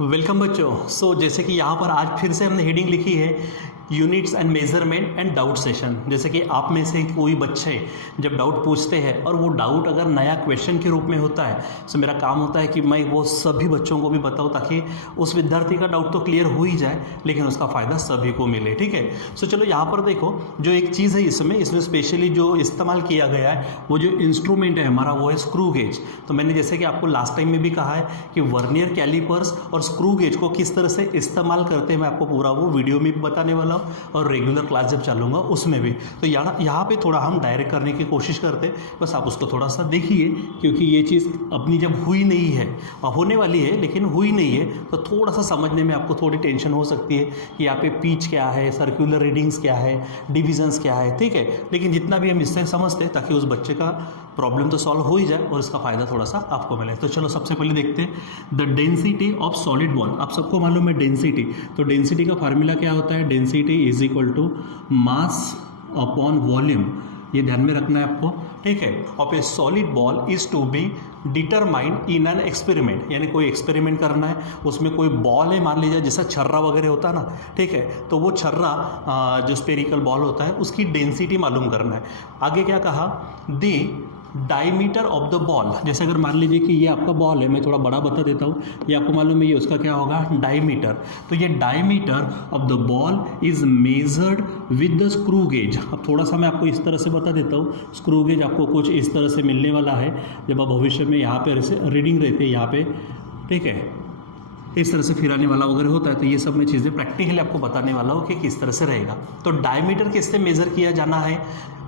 Welcome बच्चों। जैसे कि यहाँ पर आज फिर से हमने हेडिंग लिखी है units and measurement and doubt session. जैसे कि आप में से कोई बच्चे जब डाउट पूछते हैं और वो डाउट अगर नया क्वेश्चन के रूप में होता है तो मेरा काम होता है कि मैं वो सभी बच्चों को भी बताऊँ ताकि उस विद्यार्थी का डाउट तो क्लियर हो ही जाए लेकिन उसका फ़ायदा सभी को मिले। ठीक है। चलो यहाँ पर देखो, जो एक चीज़ है इसमें स्पेशली जो इस्तेमाल किया गया है वो जो इंस्ट्रूमेंट है हमारा वो है स्क्रू गेज। तो मैंने जैसे कि आपको लास्ट टाइम में भी कहा है कि वर्नियर कैलिपर्स और स्क्रू गेज को किस तरह से इस्तेमाल करते हैं मैं आपको पूरा वो वीडियो में भी बताने वाला हूँ और रेगुलर क्लास जब चलूंगा उसमें भी। तो यहाँ पे थोड़ा हम डायरेक्ट करने की कोशिश करते हैं, बस आप उसको थोड़ा सा देखिए क्योंकि ये चीज़ अपनी जब हुई नहीं है, होने वाली है लेकिन हुई नहीं है, तो थोड़ा सा समझने में आपको थोड़ी टेंशन हो सकती है कि यहाँ पे पिच क्या है, सर्कुलर रीडिंग्स क्या है, डिविजन्स क्या है। ठीक है, लेकिन जितना भी हम इससे समझते हैं ताकि उस बच्चे का प्रॉब्लम तो सॉल्व हो ही जाए और इसका फ़ायदा थोड़ा सा आपको मिले। तो चलो सबसे पहले देखते हैं the density of solid ball. आप सबको मालूम है डेंसिटी, तो डेंसिटी का फार्मूला क्या होता है? Density is equal to mass upon volume. ये ध्यान में रखना है आपको। ठीक है। Of a solid ball is to be determined in an experiment, यानी कोई एक्सपेरिमेंट करना है, उसमें कोई बॉल है, मान लीजिए जैसा छर्रा वगैरह होता है ना। ठीक है, तो वो छर्रा जो स्पेरिकल बॉल होता है उसकी डेंसिटी मालूम करना है। आगे क्या कहा? The diameter of the ball. जैसे अगर मान लीजिए कि ये आपका बॉल है, मैं थोड़ा बड़ा बता देता हूँ, ये आपको मालूम है ये उसका क्या होगा? डायमीटर। तो ये diameter of the ball is measured with the screw gauge. अब थोड़ा सा मैं आपको इस तरह से बता देता हूँ। स्क्रू गेज आपको कुछ इस तरह से मिलने वाला है जब आप भविष्य में यहाँ पे रीडिंग रहते हैं यहाँ पे। ठीक है, इस तरह से फिराने वाला वगैरह होता है। तो ये सब मैं चीज़ें प्रैक्टिकली आपको बताने वाला हूँ कि किस तरह से रहेगा। तो डायमीटर किससे मेजर किया जाना है?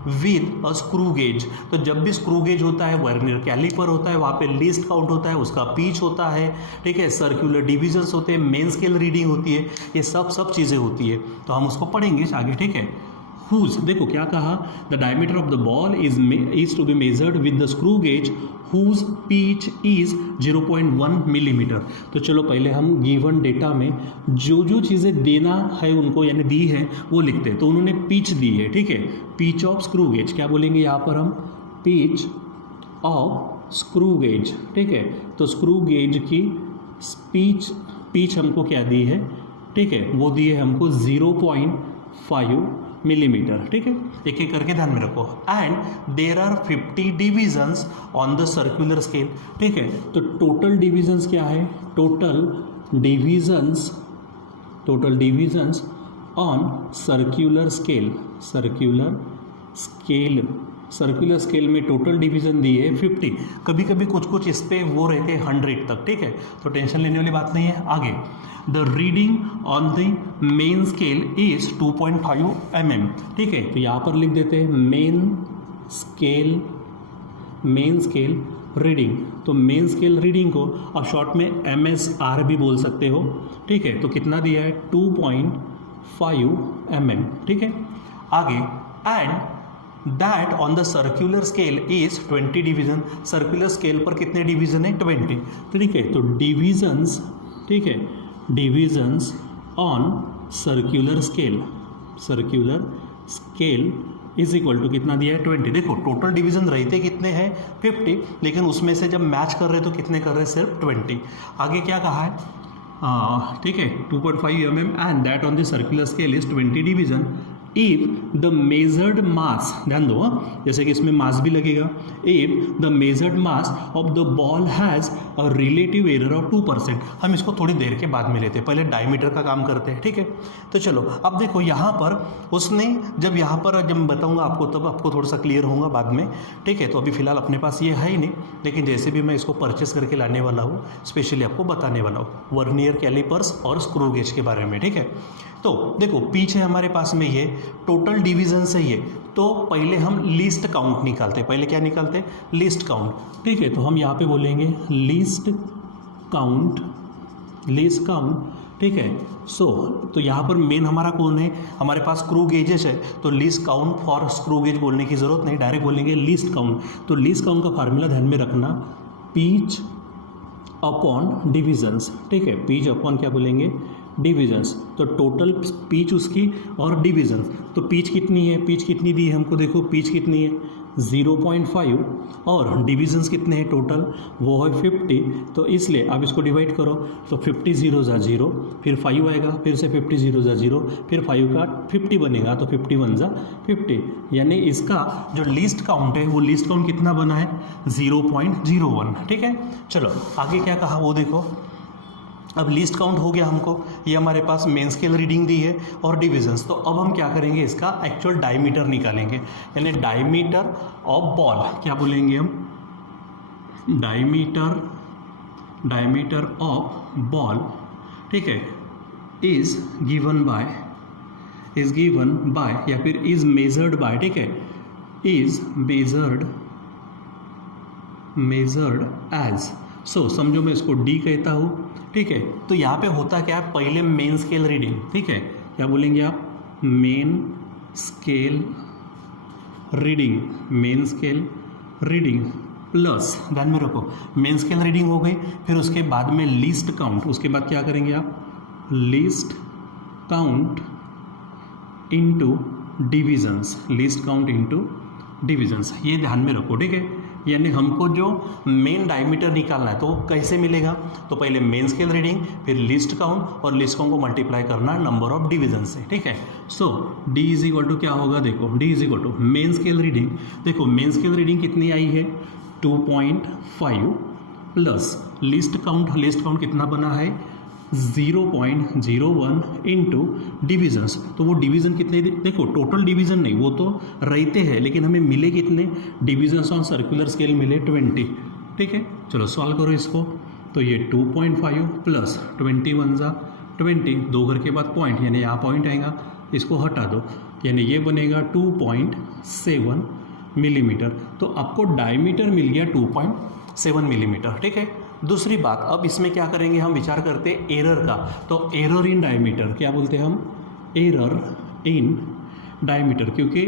With a screw gauge. तो जब भी स्क्रू गेज होता है, वर्नियर कैलिपर होता है, वहाँ पे लीस्ट काउंट होता है, उसका पीच होता है। ठीक है, सर्कुलर डिविजन्स होते हैं, मेन स्केल रीडिंग होती है, ये सब चीज़ें होती है। तो हम उसको पढ़ेंगे आगे। ठीक है। हुज, देखो क्या कहा? The diameter of the ball is to be measured with the screw gauge whose pitch is 0.1 millimetre. तो चलो पहले हम गिवन डेटा में जो चीज़ें देना है उनको, यानी दी है, वो लिखते हैं। तो उन्होंने पीच दी है। ठीक है, पीच ऑफ स्क्रू गेज क्या बोलेंगे यहाँ पर हम? Pitch of screw gauge. ठीक है, तो स्क्रू गेज की पीच हमको क्या दी है? ठीक है, वो दी है हमको 0.5 मिलीमीटर। ठीक है, एक एक करके ध्यान में रखो। And there are 50 divisions on the circular scale. ठीक है, तो टोटल डिविजन्स क्या है? Total divisions on circular scale में टोटल डिवीजन दी है 50। कभी कभी कुछ इस पे वो रहते हैं 100 तक। ठीक है, तो टेंशन लेने वाली बात नहीं है। आगे, the reading on the main scale is 2.5 mm। ठीक है, तो यहाँ पर लिख देते हैं मेन स्केल रीडिंग। तो मेन स्केल रीडिंग को आप शॉर्ट में MSR भी बोल सकते हो। ठीक है, तो कितना दिया है? 2.5 mm। ठीक है, आगे, and that on the circular scale is 20 division. Circular scale पर कितने डिवीजन है? 20। ठीक है, तो डिवीजन्स, ठीक है, divisions on circular scale is equal to कितना दिया है? 20। देखो टोटल डिवीजन रहते कितने हैं? 50, लेकिन उसमें से जब मैच कर रहे तो कितने कर रहे हैं? सिर्फ 20। आगे क्या कहा है? ठीक है, 2.5 mm and that on the circular scale is 20 division if the measured mass, ध्यान दो, जैसे कि इसमें मास भी लगेगा, if the measured mass of the ball has a relative error of 2%। हम इसको थोड़ी देर के बाद में लेते हैं, पहले डायमीटर का काम करते हैं। ठीक है, तो चलो अब देखो यहाँ पर उसने जब मैं बताऊँगा आपको तब आपको थोड़ा सा क्लियर होगा बाद में। ठीक है, तो अभी फिलहाल अपने पास ये है ही नहीं, लेकिन जैसे भी मैं इसको परचेस करके लाने वाला हूँ स्पेशली आपको बताने वाला हूँ वर्नियर कैलिपर्स और स्क्रू गेज के बारे में। ठीक है, तो देखो पीछे हमारे पास में ये टोटल डिवीजन से ये, तो पहले हम लीस्ट काउंट निकालते। पहले क्या निकालते? Least count. ठीक है, तो हम यहाँ पे बोलेंगे लीस्ट काउंट। ठीक है, तो यहाँ पर मेन हमारा कौन है? हमारे पास स्क्रू गेजेस है, तो least count for screw gauge बोलने की जरूरत नहीं, डायरेक्ट बोलेंगे लीस्ट काउंट। तो लीस्ट काउंट का फार्मूला ध्यान में रखना, पीच अपॉन डिविजन्स। ठीक है, पीच अपॉन क्या बोलेंगे? डिविजन्स। तो टोटल पीच उसकी और डिवीजन। तो पीच कितनी है? पीच कितनी दी है हमको? देखो पीच कितनी है? 0.5 और डिविजन्स कितने हैं टोटल, वो है 50, तो इसलिए आप इसको डिवाइड करो तो 50 0 ज़ा 0, फिर 5 आएगा, फिर से 50 0 ज़ा 0, फिर 5 का 50 बनेगा तो 51 ज़ा 50, यानी इसका जो लीस्ट काउंट है वो लीस्ट काउंट कितना बना है 0.01। ठीक है, चलो आगे क्या कहा वो देखो। अब लिस्ट काउंट हो गया हमको, ये हमारे पास मेन स्केल रीडिंग दी है और डिविजन्स, तो अब हम क्या करेंगे इसका एक्चुअल डायमीटर निकालेंगे, यानी डायमीटर ऑफ बॉल, क्या बोलेंगे हम, डायमीटर ऑफ बॉल, ठीक है, इज गिवन बाय या फिर इज मेजर्ड बाय, ठीक है, इज मेजर्ड एज, सो समझो मैं इसको डी कहता हूँ, ठीक है। तो यहाँ पे होता क्या है, पहले मेन स्केल रीडिंग, ठीक है, क्या बोलेंगे आप, मेन स्केल रीडिंग प्लस, ध्यान में रखो मेन स्केल रीडिंग हो गई, फिर उसके बाद में लीस्ट काउंट, उसके बाद क्या करेंगे आप, लीस्ट काउंट इनटू डिविजन्स, ये ध्यान में रखो, ठीक है। यानी हमको जो मेन डायमीटर निकालना है तो कैसे मिलेगा, तो पहले मेन स्केल रीडिंग, फिर लिस्ट काउंट, और लिस्ट काउंट को मल्टीप्लाई करना नंबर ऑफ डिवीजन से, ठीक है। So D is equal to क्या होगा, देखो D is equal to main scale reading, देखो मेन स्केल रीडिंग कितनी आई है 2.5 प्लस लिस्ट काउंट कितना बना है 0.01 इंटू डिविजन्स, तो वो डिवीज़न कितने, देखो टोटल डिवीज़न नहीं, वो तो रहते हैं, लेकिन हमें मिले कितने डिविजन्स ऑन सर्कुलर स्केल मिले 20, ठीक है। चलो सॉल्व करो इसको, तो ये 2.5 प्लस 21 ज़ा 20, 2 घर के बाद पॉइंट, यानी यहाँ पॉइंट आएगा, इसको हटा दो, यानी ये बनेगा 2.7 मिलीमीटर, तो आपको डायमीटर मिल गया 2.7 मिलीमीटर, ठीक है। दूसरी बात, अब इसमें क्या करेंगे हम, विचार करते हैं एरर का, तो एरर इन डायमीटर, क्या बोलते हैं हम, एरर इन डायमीटर, क्योंकि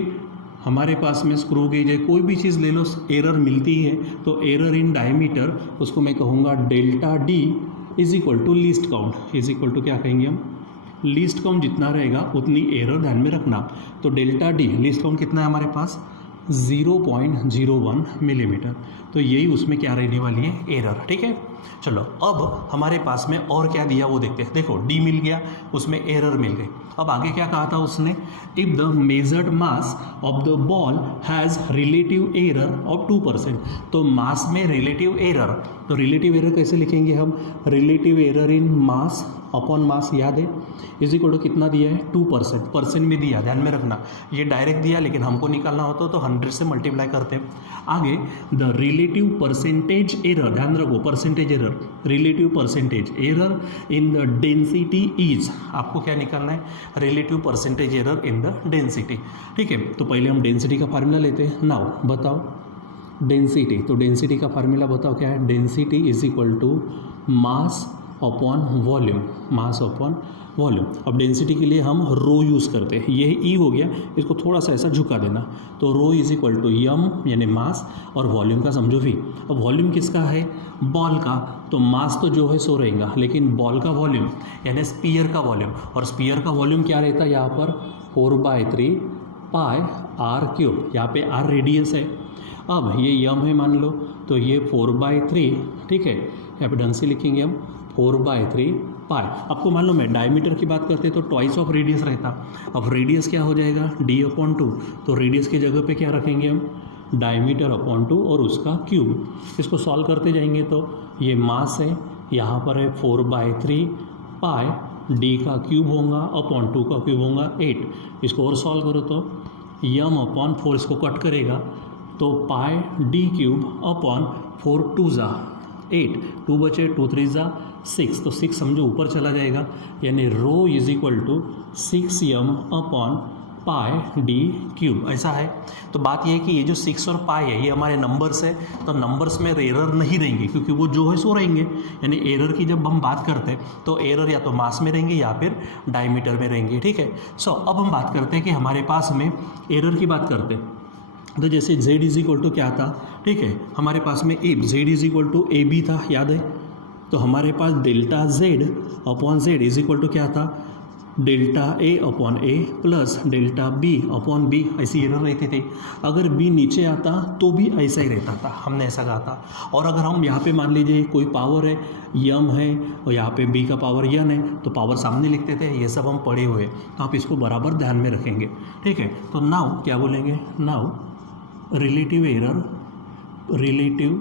हमारे पास में स्क्रू गेज है, कोई भी चीज़ ले लो एरर मिलती है, तो एरर इन डायमीटर उसको मैं कहूँगा delta D is equal to least count, is equal to क्या कहेंगे हम, लीस्ट काउंट जितना रहेगा उतनी एरर ध्यान में रखना, तो डेल्टा डी लीस्ट काउंट कितना है हमारे पास 0.01 मिलीमीटर, तो यही उसमें क्या रहने वाली है, एरर, ठीक है। चलो अब हमारे पास में और क्या दिया वो देखते हैं, देखो डी मिल गया, उसमें एरर मिल गई, अब आगे क्या कहा था उसने, if the measured mass of the ball has relative error of 2%, तो मास में रिलेटिव एरर, तो रिलेटिव एरर कैसे लिखेंगे हम, relative error in mass upon mass, याद है, इज इक्वल टू कितना दिया है 2%, परसेंट में दिया, ध्यान में रखना, ये डायरेक्ट दिया, लेकिन हमको निकालना होता तो 100 से मल्टीप्लाई करते हैं। आगे द रिलेटिव परसेंटेज एरर, ध्यान रखो percentage error, relative percentage error in the density is, आपको क्या निकालना है, relative percentage error in the density, ठीक है। तो पहले हम डेंसिटी का फार्मूला लेते हैं, नाउ बताओ डेंसिटी, तो डेंसिटी का फार्मूला बताओ क्या है, density is equal to mass upon volume, mass upon volume. अब डेंसिटी के लिए हम रो यूज़ करते हैं, ये ई हो गया, इसको थोड़ा सा ऐसा झुका देना, तो रो इज इक्वल टू यम यानी मास, और वॉल्यूम का समझो वी। अब वॉल्यूम किसका है, बॉल का, तो मास तो जो है सो रहेगा, लेकिन बॉल का वॉल्यूम यानी स्पीयर का वॉल्यूम, और स्पीयर का वॉल्यूम क्या रहता है यहाँ पर 4/3 पाई आर क्यूब, यहाँ पे आर रेडियस है, अब ये यम है मान लो, तो ये 4/3, ठीक है, यहाँ पे ढंग से लिखेंगे हम 4/3 पाई। आपको मान लो मैं डायमीटर की बात करते तो ट्वाइस ऑफ रेडियस रहता, अब रेडियस क्या हो जाएगा d/2, तो रेडियस की जगह पे क्या रखेंगे हम, डायमीटर अपॉन 2 और उसका क्यूब। इसको सॉल्व करते जाएंगे तो ये मास है, यहाँ पर है 4/3 पाई, d का क्यूब होगा अपॉन 2 का क्यूब होगा 8, इसको और सॉल्व करो तो यम अपॉन 4, इसको कट करेगा तो पाई d क्यूब अपॉन 4 2 ज़ा 8, 2 बचे 2 3 ज़ा 6, तो 6 समझो ऊपर चला जाएगा, यानी rho is equal to 6m upon pi D cube, ऐसा है। तो बात यह है कि ये जो 6 और पाई है ये हमारे नंबर्स है, तो नंबर्स में एरर नहीं रहेंगे, क्योंकि वो जो है सो रहेंगे, यानी एरर की जब हम बात करते हैं तो एरर या तो मास में रहेंगे या फिर डायमीटर में रहेंगे, ठीक है। सो अब हम बात करते हैं कि हमारे पास में एरर की बात करते हैं, तो जैसे z इज इक्वल टू क्या था, ठीक है, हमारे पास में A z is equal to A B था, याद है, तो हमारे पास delta z upon z is equal to क्या था, delta A upon A plus delta B upon B, ऐसी एरर रहती थी। अगर बी नीचे आता तो भी ऐसा ही रहता था, हमने ऐसा कहा था। और अगर हम यहाँ पे मान लीजिए कोई पावर है यम है और यहाँ पे बी का पावर यन है तो पावर सामने लिखते थे, ये सब हम पढ़े हुए, तो आप इसको बराबर ध्यान में रखेंगे, ठीक है। तो नाउ क्या बोलेंगे, now relative error, relative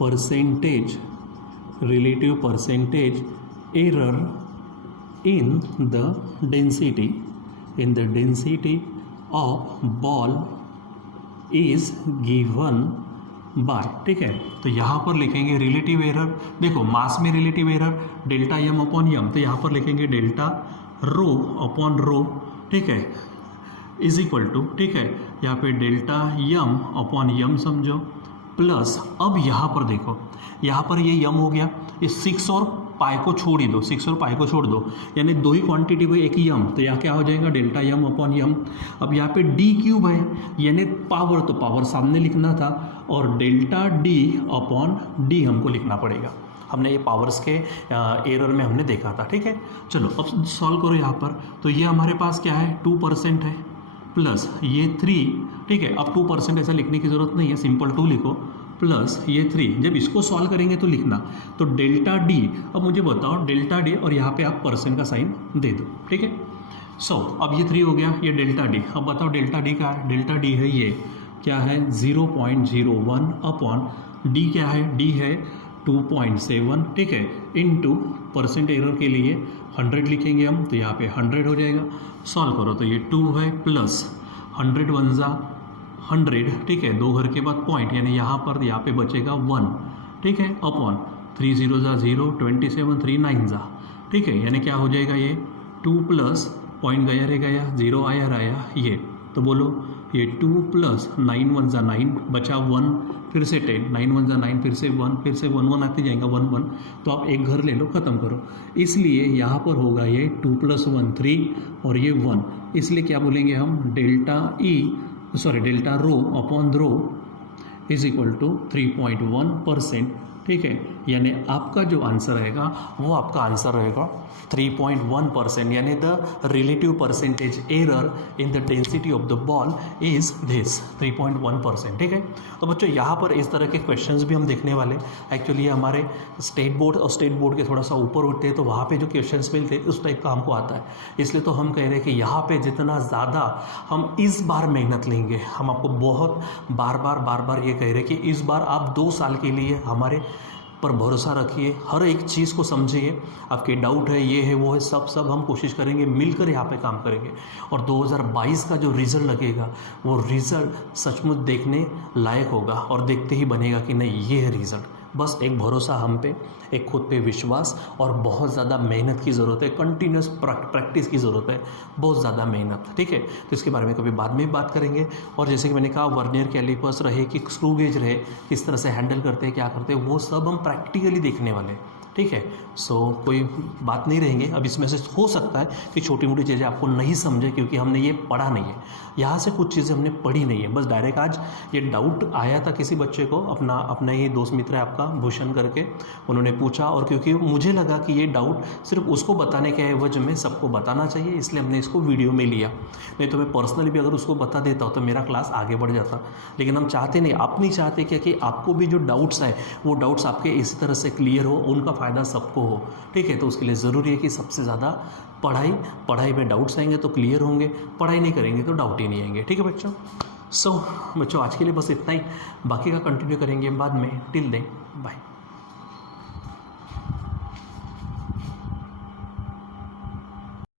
percentage error in the density of ball is given by, ठीक है। तो यहाँ पर लिखेंगे रिलेटिव एरर, देखो मास में रिलेटिव एरर डेल्टा यम अपॉन यम, तो यहाँ पर लिखेंगे डेल्टा रो अपॉन रो, ठीक है, इज इक्वल टू, ठीक है, यहाँ पे डेल्टा यम अपॉन यम समझो प्लस, अब यहाँ पर देखो, यहाँ पर ये यम हो गया, ये 6 और पाई को छोड़ ही दो, 6 और पाई को छोड़ दो, यानी दो ही क्वांटिटी को एक ही यम, तो यहाँ क्या हो जाएगा डेल्टा यम अपॉन यम। अब यहाँ पे डी क्यूब है यानी पावर, तो पावर सामने लिखना था, और डेल्टा डी अपॉन डी हमको लिखना पड़ेगा, हमने ये पावर्स के एरर में हमने देखा था, ठीक है। चलो अब सॉल्व करो यहाँ पर, तो ये हमारे पास क्या है 2% है प्लस ये 3, ठीक है। अब 2% ऐसा लिखने की ज़रूरत नहीं है, सिंपल 2 लिखो प्लस ये 3, जब इसको सॉल्व करेंगे तो लिखना, तो डेल्टा डी, अब मुझे बताओ डेल्टा डी, और यहाँ पे आप परसेंट का साइन दे दो, ठीक है। सो अब ये 3 हो गया, ये डेल्टा डी, अब बताओ डेल्टा डी का है, डेल्टा डी है ये क्या है 0.01 अपॉन डी क्या है, डी है 2.7, ठीक है, इनटू परसेंट एरर के लिए 100 लिखेंगे हम, तो यहाँ पे 100 हो जाएगा। सॉल्व करो तो ये 2 है प्लस 100 1 जा 100, ठीक है, 2 घर के बाद पॉइंट, यानी यहाँ पे बचेगा 1, ठीक है, अपॉन 3 0 जा 0, 27 3 9 जा, ठीक है, यानी क्या हो जाएगा ये 2 प्लस पॉइंट गया रे गया, 0 आया ये, तो बोलो ये 2 प्लस 9 1 जा 9, बचा 1, फिर से 10, 9 1 जा 9, फिर से 1, फिर से 1 1 आते जाएगा 1 1, तो आप एक घर ले लो, ख़त्म करो। इसलिए यहाँ पर होगा ये 2 + 1 3 और ये 1, इसलिए क्या बोलेंगे हम delta rho upon rho is equal to 3.1%, ठीक है, यानी आपका जो आंसर रहेगा वो आपका आंसर रहेगा 3.1%, यानी the relative percentage error in the density of the ball is this 3.1%, ठीक है। तो बच्चों यहाँ पर इस तरह के क्वेश्चंस भी हम देखने वाले, एक्चुअली हमारे स्टेट बोर्ड और स्टेट बोर्ड के थोड़ा सा ऊपर उठते हैं, तो वहाँ पे जो क्वेश्चंस मिलते हैं उस टाइप का हमको आता है, इसलिए तो हम कह रहे हैं कि यहाँ पे जितना ज़्यादा हम इस बार मेहनत लेंगे, हम आपको बहुत बार बार ये कह रहे हैं कि इस बार आप 2 साल के लिए हमारे पर भरोसा रखिए, हर एक चीज़ को समझिए, आपके डाउट है ये है वो है, सब हम कोशिश करेंगे, मिलकर यहाँ पे काम करेंगे, और 2022 का जो रिज़ल्ट लगेगा वो रिज़ल्ट सचमुच देखने लायक होगा, और देखते ही बनेगा कि नहीं ये है रिज़ल्ट। बस एक भरोसा हम पे, एक खुद पे विश्वास, और बहुत ज़्यादा मेहनत की ज़रूरत है, कंटिन्यूस प्रैक्टिस की ज़रूरत है, बहुत ज़्यादा मेहनत, ठीक है। तो इसके बारे में कभी बाद में बात करेंगे। और जैसे कि मैंने कहा वर्नियर कैलिपर्स रहे कि स्क्रू गेज रहे, किस तरह से हैंडल करते हैं, क्या करते हैं, वो सब हम प्रैक्टिकली देखने वाले, ठीक है। सो कोई बात नहीं रहेंगे। अब इसमें से हो सकता है कि छोटी मोटी चीज़ें आपको नहीं समझे, क्योंकि हमने ये पढ़ा नहीं है, यहाँ से कुछ चीज़ें हमने पढ़ी नहीं है, बस डायरेक्ट आज ये डाउट आया था किसी बच्चे को, अपना ही दोस्त मित्र है आपका भूषण करके, उन्होंने पूछा, और क्योंकि मुझे लगा कि ये डाउट सिर्फ उसको बताने के एवज में सबको बताना चाहिए, इसलिए हमने इसको वीडियो में लिया, नहीं तो मैं पर्सनली भी अगर उसको बता देता हूँ तो मेरा क्लास आगे बढ़ जाता। लेकिन हम चाहते नहीं, आप नहीं चाहते क्या कि आपको भी जो डाउट्स है वो डाउट्स आपके इसी तरह से क्लियर हो, उनका फ़ायदा सबको हो, ठीक है। तो उसके लिए ज़रूरी है कि सबसे ज़्यादा पढ़ाई में डाउट्स आएंगे तो क्लियर होंगे, पढ़ाई नहीं करेंगे तो डाउट ही नहीं आएंगे, ठीक है बच्चों। सो बच्चों आज के लिए बस इतना ही, बाकी का कंटिन्यू करेंगे बाद में। Till then bye.